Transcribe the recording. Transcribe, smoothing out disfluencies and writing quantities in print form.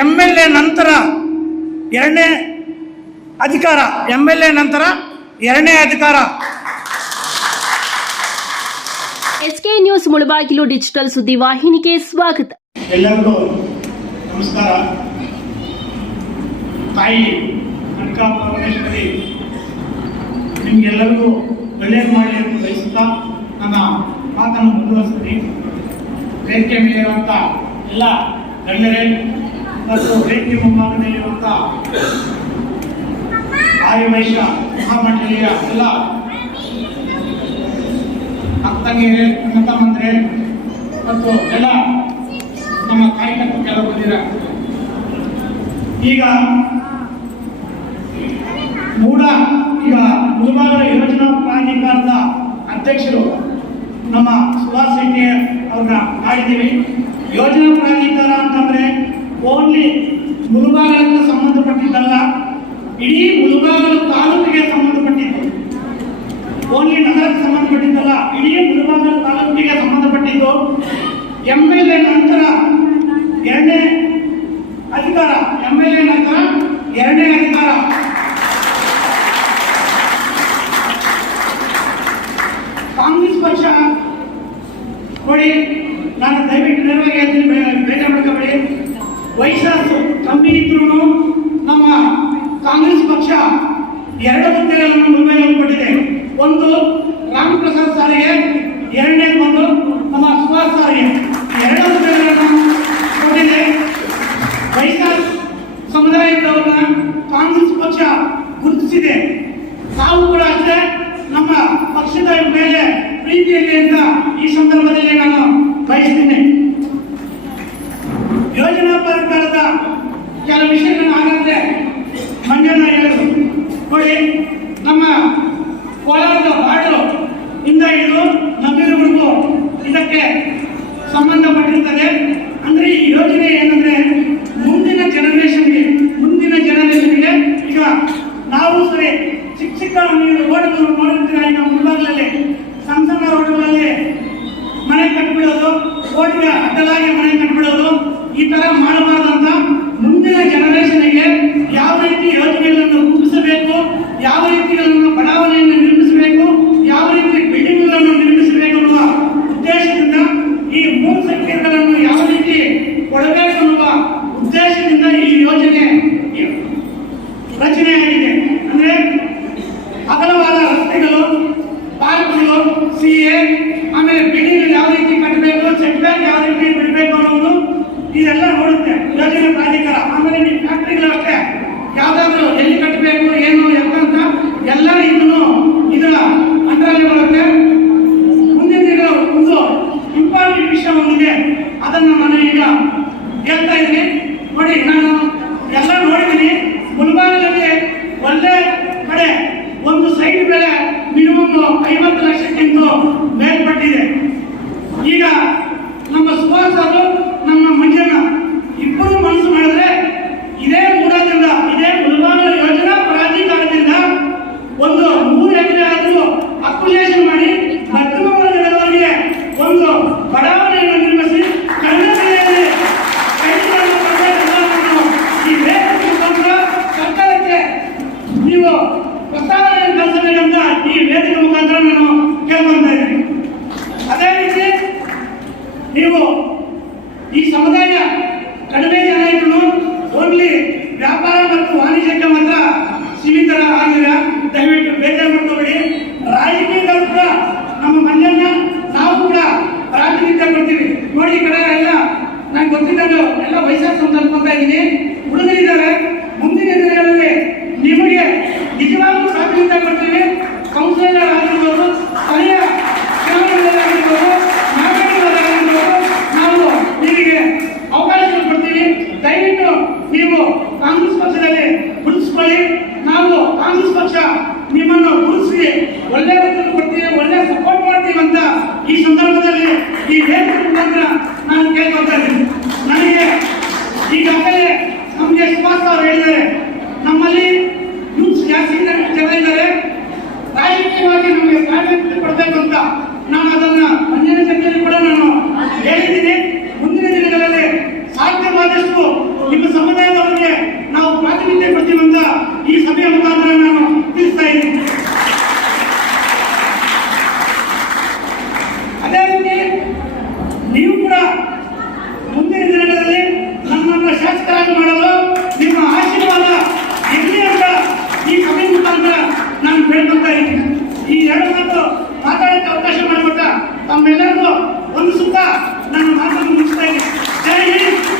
MLA ನಂತರ ಎರಡನೇ ಅಧಿಕಾರ, MLA ನಂತರ ಎರಡನೇ ಅಧಿಕಾರ. SK ನ್ಯೂಸ್ ಮುಳಬಾಗಿಲು ಡಿಜಿಟಲ್ ಸುದ್ದಿವಾಹಿನಿಗೆ ಸ್ವಾಗತ. ಎಲ್ಲರಿಗೂ ನಮಸ್ಕಾರ. ತಾಯಿ ಕನಕಾ ಪರಮೇಶ್ವರಿ ನಿಮಗೆಲ್ಲರಿಗೂ ಒಳ್ಳೆಯದು ಮಾಡಲಿ ಅಂತ ಬಯಸುತ್ತಾ ನನ್ನ ಮಾತನ್ನು ಮುಂದುವರಿಸ್ತೀನಿ. ವೇದಿಕೆ ಮೇಲಿರುವಂಥ ಎಲ್ಲ ಗಣ್ಯರೇ ಮತ್ತು ವೇದಿಕೆ ಮುಂಭಾಗದಲ್ಲಿರುವಂಥ ಆರ್ಯವೈಶ್ಯ ಮಹಾಮಂಡಳಿಯ ಎಲ್ಲ ಅಕ್ಕಂಗಿಯರೇ, ಅಣ್ಣ ತಮ್ಮಂದಿರೇ ಮತ್ತು ಎಲ್ಲ ನಮ್ಮ ಕಾರ್ಯಕರ್ತರು ಬಂದಿರ. ಈಗ ಮುಳಬಾಗಿಲ ಯೋಜನಾ ಪ್ರಾಧಿಕಾರದ ಅಧ್ಯಕ್ಷರು ನಮ್ಮ ಸುಭಾಷ್ ಶೆಟ್ಟಿ ಅವ್ರನ್ನ ಮಾಡಿದ್ದೀವಿ. ಯೋಜನಾ ಪ್ರಾಧಿಕಾರ ಅಂತಂದ್ರೆ ಓನ್ಲಿ ಮುಳಬಾಗಿಲಕ್ಕೆ ಸಂಬಂಧಪಟ್ಟಿದ್ದಲ್ಲ, ಇಡೀ ಮುಳಬಾಗಿಲು ತಾಲೂಕಿಗೆ ಸಂಬಂಧಪಟ್ಟಿದ್ದು. ಓನ್ಲಿ ನಗರಕ್ಕೆ ಸಂಬಂಧಪಟ್ಟಿದ್ದಲ್ಲ, ಇಡೀ ಮುಳಬಾಗಿಲು ತಾಲೂಕಿಗೆ ಸಂಬಂಧಪಟ್ಟಿದ್ದು. MLA ನಂತರ ಎರಡನೇ ಅಧಿಕಾರ, MLA ನಂತರ ಎರಡನೇ ಅಧಿಕಾರ. ಕಾಂಗ್ರೆಸ್ ಪಕ್ಷ ನೋಡಿ, ನಾನು ದಯವಿಟ್ಟು ನೇರವಾಗಿ ಹೇಳ್ತೀನಿ, ಬೇಜಾರು ಮಾಡ್ಕೋಬೇಡಿ. ವಯಸ್ಸು ಕಮ್ಮಿ ಇದ್ರೂ ನಮ್ಮ ಕಾಂಗ್ರೆಸ್ ಪಕ್ಷ ಎರಡು ಹುದ್ದೆಗಳನ್ನು ಮುಳುಬಾಗಿಲಿಗೆ ಕೊಟ್ಟಿದೆ. ಒಂದು ರಾಮ್ ಪ್ರಸಾದ್ ಸಾರಿಗೆ, ಎರಡನೇ ಒಂದು ನಮ್ಮ ಸುಭಾಷ್ ಸಾರಿಗೆ. ಎರಡು ಹುದ್ದೆಗಳನ್ನು ಕೊಟ್ಟಿದೆ. ವಯಸ್ಸಾದ ಸಮುದಾಯದವರನ್ನ ಕಾಂಗ್ರೆಸ್ ಪಕ್ಷ ಗುರುತಿಸಿದೆ. ನಾವು ಕೂಡ ಅಷ್ಟೇ ನಮ್ಮ ಪಕ್ಷದ ಮೇಲೆ ಪ್ರೀತಿಯಲ್ಲಿ ಅಂತ ಈ ಸಂದರ್ಭದಲ್ಲಿ ನಾನು ಬಯಸ್ತೀನಿ. ಯೋಜನಾ ಪ್ರಾಧಿಕಾರದ ಕೆಲವು ವಿಷಯಗಳನ್ನು ಆಗಂತೆ ಮಂಜಣ್ಣ ಹೇಳಿದ್ರು ನೋಡಿ. ನಮ್ಮ ಕೋಲಾರದ ಬಾಡು ಇಂದ ಹಿಡಿದು ನಮ್ಮಿರುವರೆಗೂ ಇದಕ್ಕೆ ಸಂಬಂಧಪಟ್ಟಿರ್ತದೆ. ಅಂದ್ರೆ ಈ ಯೋಜನೆ ಏನಂದ್ರೆ ಮುಂದಿನ ಜನರೇಷನ್ಗೆ ಈಗ ನಾವು ಸರಿ ಚಿಕ್ಕ ರೋಡ್ಗಳು ನೋಡಿರ್ತೀರ. ಈಗ ಮುಳಬಾಗಿಲಲ್ಲಿ ಸಣ್ಣ ಸಣ್ಣ ರೋಡ್ಗಳಲ್ಲಿ ಮನೆ ಕಟ್ಬಿಡೋದು, ರೋಡ್ಗೆ ಅಡ್ಡಲಾಗಿ ಮನೆ ಕಟ್ಬಿಡೋದು, ಈ ತರ ಮಾಡಬಾರ್ದಂತ ಮುಂದಿನ ಜನರೇಷನ್ಗೆ ಯಾವ ರೀತಿ ಯೋಜನೆಗಳನ್ನು ರೂಪಿಸಬೇಕು, ಯಾವ ರೀತಿಗಳನ್ನು ಬಡಾವಣೆಯನ್ನು ನಿರ್ಮಿಸಬೇಕು, ಯಾವ ರೀತಿ ಬಿಲ್ಡಿಂಗ್ಗಳನ್ನು ನಿರ್ಮಿಸಬೇಕು ಅನ್ನುವ ಉದ್ದೇಶದಿಂದ ಈ ಮೂಲ ಸಂಖ್ಯೆಗಳನ್ನು ಯಾವ ರೀತಿ ಕೊಡಬೇಕು ಅನ್ನುವ ಉದ್ದೇಶದಿಂದ ಈ ಯೋಜನೆ ರಚನೆಯಾಗಿದೆ. ಅಂದ್ರೆ ಅಗಲವಾದ ರಸ್ತೆಗಳು, ಪಾರ್ಕ್ಗಳು, CA, ಆಮೇಲೆ ಬಿಲ್ಡಿಂಗ್ ಯಾವ ರೀತಿ ಕಟ್ಟಬೇಕು, ಸೆಟ್ ಬ್ಯಾಕ್ ಯಾವ ರೀತಿ ಬಿಡಬೇಕು ಅನ್ನೋದು ಇದೆಲ್ಲ ನೋಡುತ್ತೆ ಯೋಜನೆ ಪ್ರಾಧಿಕಾರ. ಆಮೇಲೆ ನಿಮ್ಮ ಫ್ಯಾಕ್ಟ್ರಿಗಳು ಅಷ್ಟೇ, ಯಾವ್ದಾದ್ರು ಎಲ್ಲಿ ಕಟ್ಟಬೇಕು, ಏನು ಎಂತ ಎಲ್ಲ ಇದನ್ನು ಇದರ ಅಂಡರಲ್ಲಿ ಬರುತ್ತೆ. ಮುಂದಿನ ದಿನ ಒಂದು ಇಂಪಾರ್ಟೆಂಟ್ ವಿಷಯ ಒಂದಿದೆ, ಅದನ್ನು ನಾನು ಈಗ ಹೇಳ್ತಾ ಇದ್ದೀನಿ ನೋಡಿ. ನಾನು ಎಲ್ಲ ನೋಡಿದ್ದೀನಿ. ಮುಳಬಾಗಿಲಲ್ಲಿ ಒಳ್ಳೆ ಕಡೆ ಒಂದು ಸೈಟ್ ಬೆಲೆ ಮಿನಿಮಮ್ 50 ಲಕ್ಷಕ್ಕಿಂತ ಮೇಲ್ಪಟ್ಟಿದೆ. ಈಗ ನಮ್ಮ ಸುಭಾಷ್ ಅವರು, ನಮ್ಮ ಮಂಜಣ್ಣ ಇಬ್ಬರು ಮನಸ್ಸು ಮಾಡಿದ್ರೆ ಇದೇ ಮೂಡದಿಂದ, ಇದೇ ಮುಳಬಾಗಿಲ ಯೋಜನಾ ಪ್ರಾಧಿಕಾರದಿಂದ ಒಂದು 3 ಎಕರೆ ಆದರೂ ಅಕ್ವಿಜೇಷನ್ ಮಾಡಿ ಮಧ್ಯಮ ವರ್ಗದವರಿಗೆ ಒಂದು ಬಡಾವಣೆಯನ್ನು ನಿರ್ಮಿಸಿ ಕಡಿಮೆ ಬೆಲೆಯಲ್ಲಿ ಈ ವೇದಿಕೆ ಮುಖಾಂತರ ಸರ್ಕಾರಕ್ಕೆ ನೀವು ಪ್ರಸ್ತಾವನೆಯನ್ನು ಕಳಿಸಬೇಕಂತ ಈ ವೇದಿಕೆ ಮುಖಾಂತರ ನಾನು ಕೇಳ್ಕೊಳ್ತಾ ಇದ್ದೀನಿ. ಅದೇ ರೀತಿ ನೀವು ಈ ಸಮುದಾಯ ಕಡಿಮೆ ಜನ ಇದ್ರು ಓನ್ಲಿ ವ್ಯಾಪಾರ ಮತ್ತು ವಾಣಿಜ್ಯಕ್ಕೆ ಮಾತ್ರ ಸೀಮಿತ ಆಗಿರ, ದಯವಿಟ್ಟು ಬೇಜಾರು ಮಾಡ್ಕೋಬೇಡಿ. ರಾಜಕೀಯದವರು ಕೂಡ ನಮ್ಮ ಮಂಜಣ್ಣ ನಾವು ಕೂಡ ಪ್ರಾತಿನಿಧ್ಯ ಕೊಡ್ತೀವಿ ನೋಡಿ. ಈ ಕಡೆ ಎಲ್ಲ ನಂಗೆ ಗೊತ್ತಿದ್ದಾಗ ಎಲ್ಲ ವಯಸ್ಸಾಗಿ ತಲ್ಕೊತಾ ಇದ್ದೀನಿ. ಹುಡುಗರಿದ್ದಾರೆ, ಮುಂದಿನ ದಿನಗಳಲ್ಲಿ ನಿಮಗೆ ನಿಜವಾಗ್ಲೂ ಪ್ರಾತಿನಿಧ್ಯ ಕೊಡ್ತೀವಿ. ಕೌನ್ಸಿಲರ್ ಆಗಿರ್ಬೋದು, ಸ್ಥಳೀಯ ಚುನಾವಣೆಗಳಾಗಿರ್ಬೋದು, ನಾಗರಿಕರಾಗಿರ್ಬೋದು, ನಾವು ನಿಮಗೆ ಅವಕಾಶಗಳು ಕೊಡ್ತೀವಿ. ದಯವಿಟ್ಟು ನೀವು ಕಾಂಗ್ರೆಸ್ ಪಕ್ಷದಲ್ಲಿ ಗುರುತಿಸ್ಕೊಳ್ಳಿ. ನಾವು ಕಾಂಗ್ರೆಸ್ ಪಕ್ಷ ನಿಮ್ಮನ್ನು ಗುರುತಿಸಿ ಒಳ್ಳೆ ವ್ಯಕ್ತಿಗಳು ಕೊಡ್ತೀವಿ, ಒಳ್ಳೆ ಸಪೋರ್ಟ್ ಮಾಡ್ತೀವಿ ಅಂತ ಈ ಸಂದರ್ಭದಲ್ಲಿ ಈ ವೇದಿಕೆ ಮುಖಾಂತರ ನಾನು ಕೇಳ್ಕೊಳ್ತಾ ಇದ್ದೀನಿ. ನನಗೆ ಈಗಾಗಲೇ ನಮಗೆ ಸುಭಾಷ್ ಅವರು ಹೇಳಿದ್ದಾರೆ, ನಮ್ಮಲ್ಲಿ ಯೂತ್ಸ್ ಜಾಸ್ತಿ ಜನ ಇದ್ದಾರೆ, ರಾಜಕೀಯವಾಗಿ ನಮಗೆ ಪ್ರಾತಿನಿಧ್ಯ ಕೊಡಬೇಕು ಅಂತ. ನಾನು ಅದನ್ನ ಮುಂದಿನ ಜೊತೆಯಲ್ಲಿ ಕೂಡ ನಾನು ಹೇಳಿದ್ದೀನಿ. ಮುಂದಿನ ದಿನಗಳಲ್ಲಿ ಸಾಧ್ಯವಾದಷ್ಟು ನಿಮ್ಮ ಬೇಡ್ಕೊಳ್ತಾ ಇದ್ದೀನಿ. ಈ ಎರಡು ಮಾತು ಮಾತಾಡಕ್ಕೆ ಅವಕಾಶ ಮಾಡಿಕೊಟ್ಟ ತಮ್ಮೆಲ್ಲರಿಗೂ ಒಂದು ಸುತ್ತ ನಾನು ಮಾತನ್ನು ಮುಗಿಸ್ತಾ ಇದ್ದೀನಿ. ಜೈ ಹಿಂದ್.